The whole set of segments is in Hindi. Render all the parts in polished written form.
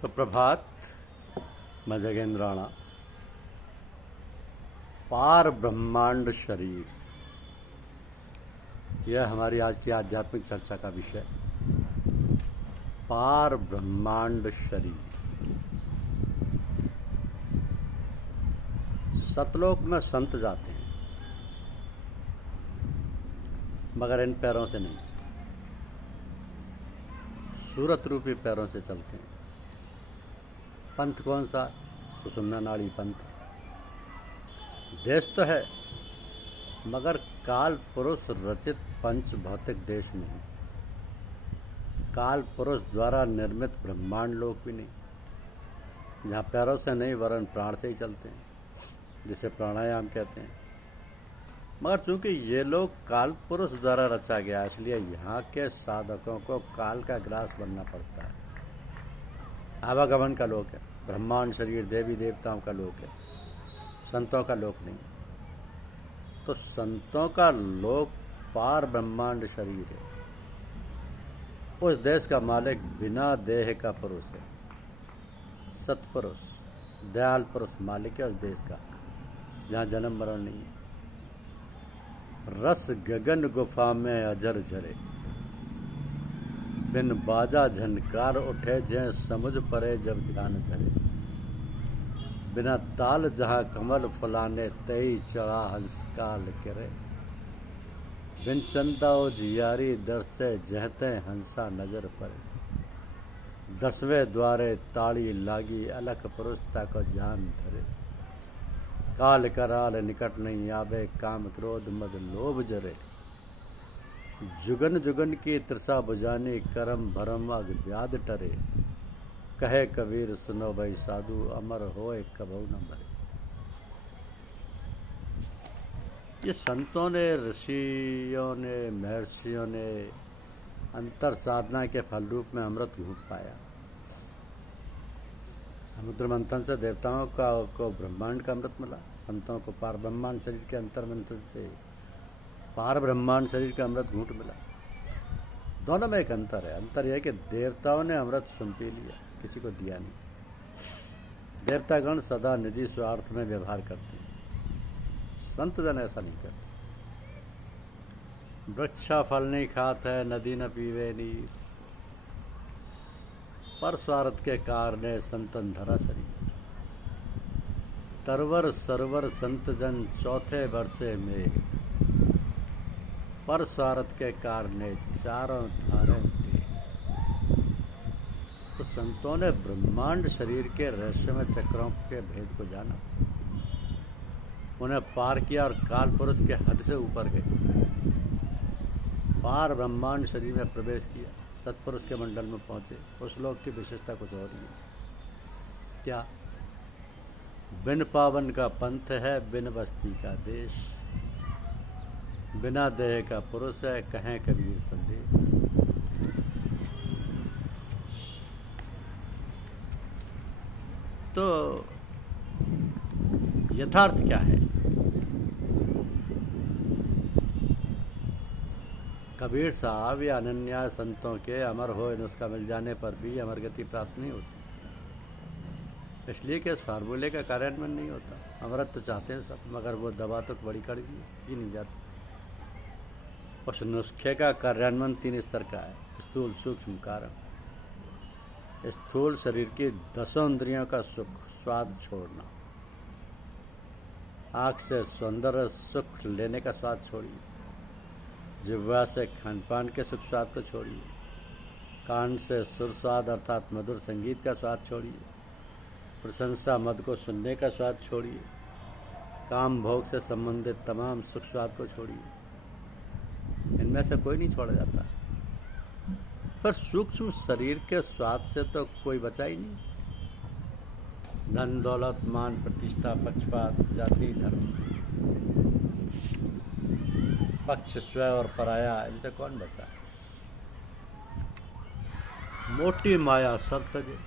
सुप्रभात। मैं जगेंद्र राणा। पार ब्रह्मांड शरीर, यह हमारी आज की आध्यात्मिक चर्चा का विषय। पार ब्रह्मांड शरीर। सतलोक में संत जाते हैं, मगर इन पैरों से नहीं, सूरत रूपी पैरों से चलते हैं। पंथ कौन सा? सुषुम्ना नाड़ी पंथ। देश तो है, मगर काल पुरुष रचित पंच भौतिक देश नहीं, काल पुरुष द्वारा निर्मित ब्रह्मांड लोक भी नहीं, जहाँ पैरों से नहीं वरन प्राण से ही चलते हैं, जिसे प्राणायाम कहते हैं। मगर चूंकि ये लोग काल पुरुष द्वारा रचा गया, इसलिए यहाँ के साधकों को काल का ग्रास बनना पड़ता है। आवागमन का लोक है, ब्रह्मांड शरीर देवी देवताओं का लोक है, संतों का लोक नहीं। तो संतों का लोक पार ब्रह्मांड शरीर है। उस देश का मालिक बिना देह का पुरुष है, सतपुरुष, दयाल पुरुष मालिक है उस देश का, जहाँ जन्म मरण नहीं है। रस गगन गुफा में अजर झरे, बिन बाजा झनकार उठे जय समुझ परे जब ध्यान धरे। बिना ताल जहाँ कमल फुलाने तई चढ़ा हंस काल करे। बिन चंदा जियारी दर से जहते हंसा नजर परे। 10वें द्वारे ताड़ी लागी अलख पुरुषता को जान धरे। काल कराल निकट नहीं आवे काम क्रोध मद लोभ जरे। जुगन जुगन की तृषा बुझानी करम भरम अग व्याध टरे। कहे कबीर सुनो भाई साधु अमर होए कबहु न मरे। ये संतों ने, ऋषियों ने, महर्षियों ने अंतर साधना के फल रूप में अमृत घूट पाया। समुद्र मंथन से देवताओं को ब्रह्मांड का अमृत मिला, संतों को पार ब्रह्मांड शरीर के अंतर मंथन से पार ब्रह्मांड शरीर का अमृत घूट मिला। दोनों में एक अंतर है। अंतर यह है कि देवताओं ने अमृत सुन पी लिया, किसी को दिया नहीं। देवतागण सदा निजी स्वार्थ में व्यवहार करते हैं, संत जन ऐसा नहीं करते। वृक्षा फल नहीं खात है, नदी न पीवे नीर, पर स्वार्थ के कारणे संतन धरा शरीर। तरवर सरवर संत जन चौथे वर्षे में, पर स्वार्थ के कारणे चारों धारें दे। तो संतों ने ब्रह्मांड शरीर के रहस्यमय चक्रों के भेद को जाना, उन्हें पार किया और काल पुरुष के हद से ऊपर गए। पार ब्रह्मांड शरीर में प्रवेश किया, सतपुरुष के मंडल में पहुंचे। उस लोक की विशेषता कुछ और ही है। क्या? बिन पावन का पंथ है, बिन बस्ती का देश, बिना देह का पुरुष है, कहें कबीर संदेश। तो यथार्थ क्या है? कबीर साहब या अनन्या संतों के अमर हो नुस्खा मिल जाने पर भी अमर गति प्राप्त नहीं होती, इसलिए कि इस फार्मूले का कार्यान्वयन नहीं होता। अमृत तो चाहते हैं सब, मगर वो दवा तो बड़ी कड़वी ही नहीं जाती। उस नुस्खे का कार्यान्वयन 3 स्तर का है: स्थूल, सूक्ष्म, कारण। स्थूल शरीर की 10 इंद्रियों का सुख स्वाद छोड़ना, आँख से सौंदर्य सुख लेने का स्वाद छोड़िए, जिह्वा से खान पान के सुख स्वाद को छोड़िए, कान से सुर स्वाद अर्थात मधुर संगीत का स्वाद छोड़िए, प्रशंसा मद को सुनने का स्वाद छोड़िए, काम भोग से संबंधित तमाम सुख स्वाद को छोड़िए। इनमें से कोई नहीं छोड़ा जाता। पर सूक्ष्म शरीर के स्वाद से तो कोई बचा ही नहीं। धन दौलत मान प्रतिष्ठा पक्षपात जाति धर्म पक्ष स्व और पराया, इनसे कौन बचा? मोटी माया सब तजे,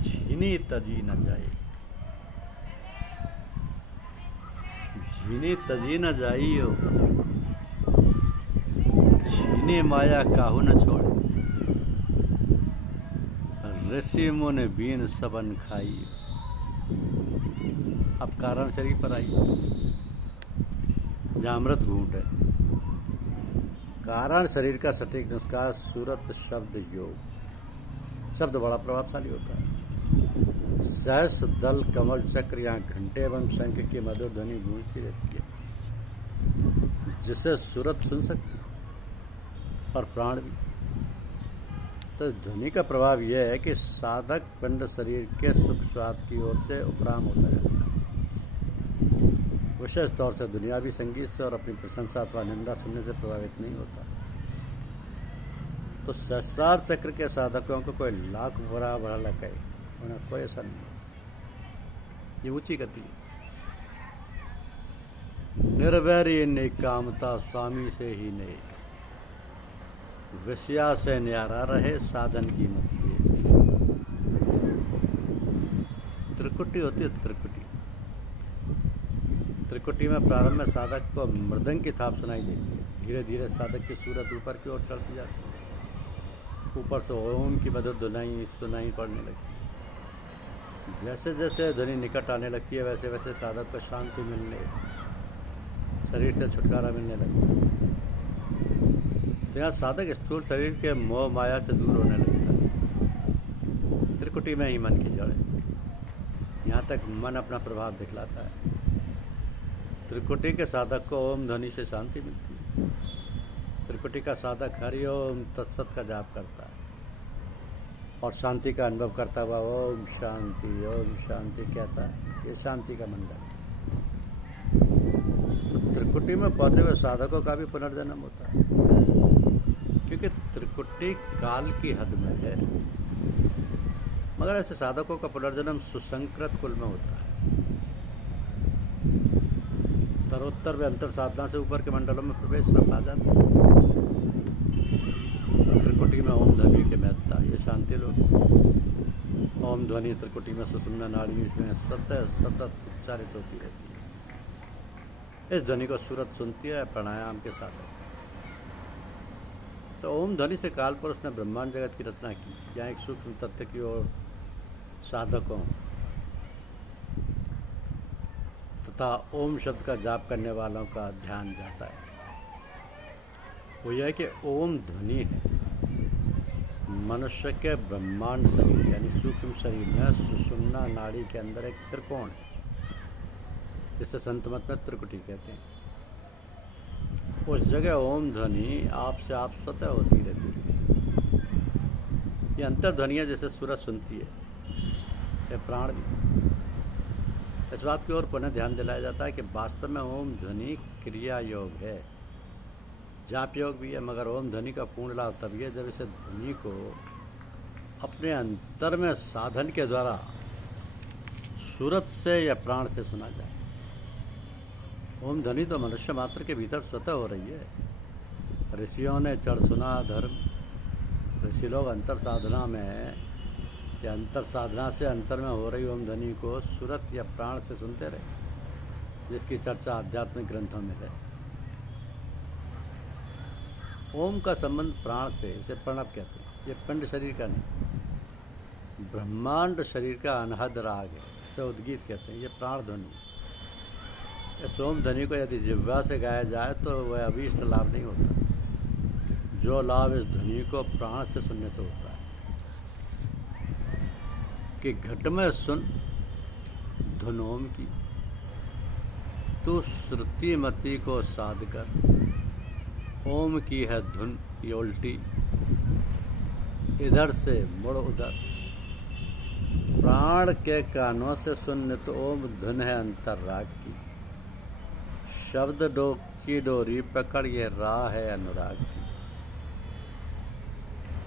झीनी तजी न जाए। झीनी तजी न जाइयो, झीनी माया काहू न छोड़े। ऋषि मुनि बीन सबन खाई। अब कारण शरीर पर आई, जहाँ अमृत घूंट है। कारण शरीर का सटीक नुस्खा सूरत शब्द योग। शब्द बड़ा प्रभावशाली होता है। सहस दल कमल चक्र यहाँ घंटे एवं शंख की मधुर ध्वनि गूंजती रहती है, जिसे सूरत सुन सकती है और प्राण भी। तो ध्वनि का प्रभाव यह है कि साधक पिंड शरीर के सुख स्वाद की ओर से उपराम होता जाता है। विशेष तौर से दुनियावी संगीत से और अपनी प्रशंसा अथवा निंदा सुनने से प्रभावित नहीं होता। तो सहस्रार चक्र के साधकों को कोई लाख बुरा भला लगे, उन्हें कोई असर नहीं होता। ये ऊंची गति है। निर्वैरी निकामता स्वामी से ही नहीं, विषया से न्यारा रहे साधन की मत ये। त्रिकुटी होती है त्रिकुटी। त्रिकुटी में प्रारंभ में साधक को मृदंग की थाप सुनाई देती है। धीरे धीरे साधक की सूरत ऊपर की ओर चढ़ती जाती है। ऊपर से ओम की मधुर धुनाई सुनाई पड़ने लगती है। जैसे जैसे ध्वनि निकट आने लगती है वैसे वैसे साधक को शांति मिलने, शरीर से छुटकारा मिलने लगता है। तो यहाँ साधक स्थूल शरीर के मोह माया से दूर होने लगता है। त्रिकुटी में ही मन की जड़ है। यहाँ तक मन अपना प्रभाव दिखलाता है। त्रिकुटी के साधक को ओम ध्वनि से शांति मिलती है। त्रिकुटी का साधक हरि ओम तत्सत का जाप करता है और शांति का अनुभव करता हुआ ओम शांति कहता है। ये शांति का मंडल है। तो त्रिकुटी में पहुंचे हुए साधकों का भी पुनर्जन्म होता है, क्योंकि त्रिकुटी काल की हद में है। मगर ऐसे साधकों का पुनर्जन्म सुसंकृत कुल में होता है। उत्तर में अंतर साधना से ऊपर के मंडलों में प्रवेश में पा जाता है। त्रिकुटी में ओम ध्वनि की महत्ता, ये शांति लोग। ओम ध्वनि त्रिकुटी में सुषुम्ना नाड़ी इसमें सतत उच्चारित होती रहती है। इस ध्वनि को सूरत सुनती है प्राणायाम के साथ। तो ओम ध्वनि से काल पुरुष ने ब्रह्मांड जगत की रचना की। यहाँ एक सूक्ष्म तथ्य की ओर साधकों तथा ओम शब्द का जाप करने वालों का ध्यान जाता है। वो यह है कि ओम ध्वनि है मनुष्य के ब्रह्मांड शरीर यानी सूक्ष्म शरीर में सुषुम्ना नाड़ी के अंदर एक त्रिकोण है, जिसे संत मत में त्रिकुटी कहते हैं। उस जगह ओम ध्वनि आपसे आप स्वतः होती रहती है। ये अंतर ध्वनियाँ जैसे सूरज सुनती है, ये प्राण भी। इस बात की ओर पुनः ध्यान दिलाया जाता है कि वास्तव में ओम ध्वनि क्रिया योग है, जाप योग भी है। मगर ओम ध्वनि का पूर्ण लाभ तभी है जब इसे ध्वनि को अपने अंतर में साधन के द्वारा सूरत से या प्राण से सुना जाए। ओम ध्वनि तो मनुष्य मात्र के भीतर स्वतः हो रही है। ऋषियों ने चढ़ सुना धर्म। ऋषि लोग अंतर साधना में या अंतर साधना से अंतर में हो रही ओम ध्वनि को सूरत या प्राण से सुनते रहे, जिसकी चर्चा आध्यात्मिक ग्रंथों में है। ओम का संबंध प्राण से, इसे प्रणव कहते हैं। ये पिंड शरीर का नहीं, ब्रह्मांड शरीर का अनहद राग है, इसे उद्गीत कहते हैं। ये प्राण ध्वनि। इस ओम ध्वनि को यदि जिह्वा से गाया जाए तो वह अभीष्ट लाभ नहीं होता, जो लाभ इस ध्वनि को प्राण से सुनने से होता है। कि घट में सुन धुन ओम की, तू श्रुति मति को साध कर। ओम की है धुन ये उल्टी, इधर से मुड़ उधर। प्राण के कानों से सुन तो ओम धुन है अंतर राग की। शब्द की डोरी पकड़ ये राह है अनुराग की।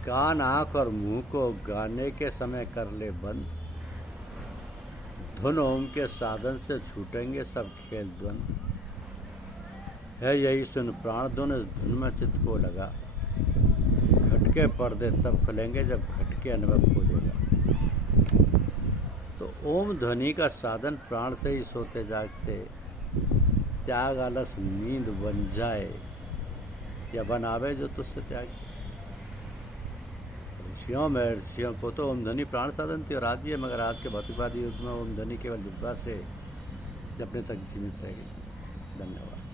कान आँख और मुंह को गाने के समय कर ले बंद। धुन ओम के साधन से छूटेंगे सब खेल द्वंद। है यही सुन प्राण धुन, इस धुन में चित्त को लगा। घट के पर्दे तब खुलेंगे जब घट के अनुभव खोजेगा। तो ओम ध्वनि का साधन प्राण से ही सोते जागते त्याग आलस नींद बन जाए या बनावे जो तुझसे त्याग। महर्षियों महर्षियों को तो ओम ध्वनि प्राण साधन थी और आज भी है, मगर आज के भौतिकवादी युग में ओम ध्वनि केवल जिह्वा से अपने तक सीमित रह गई। धन्यवाद।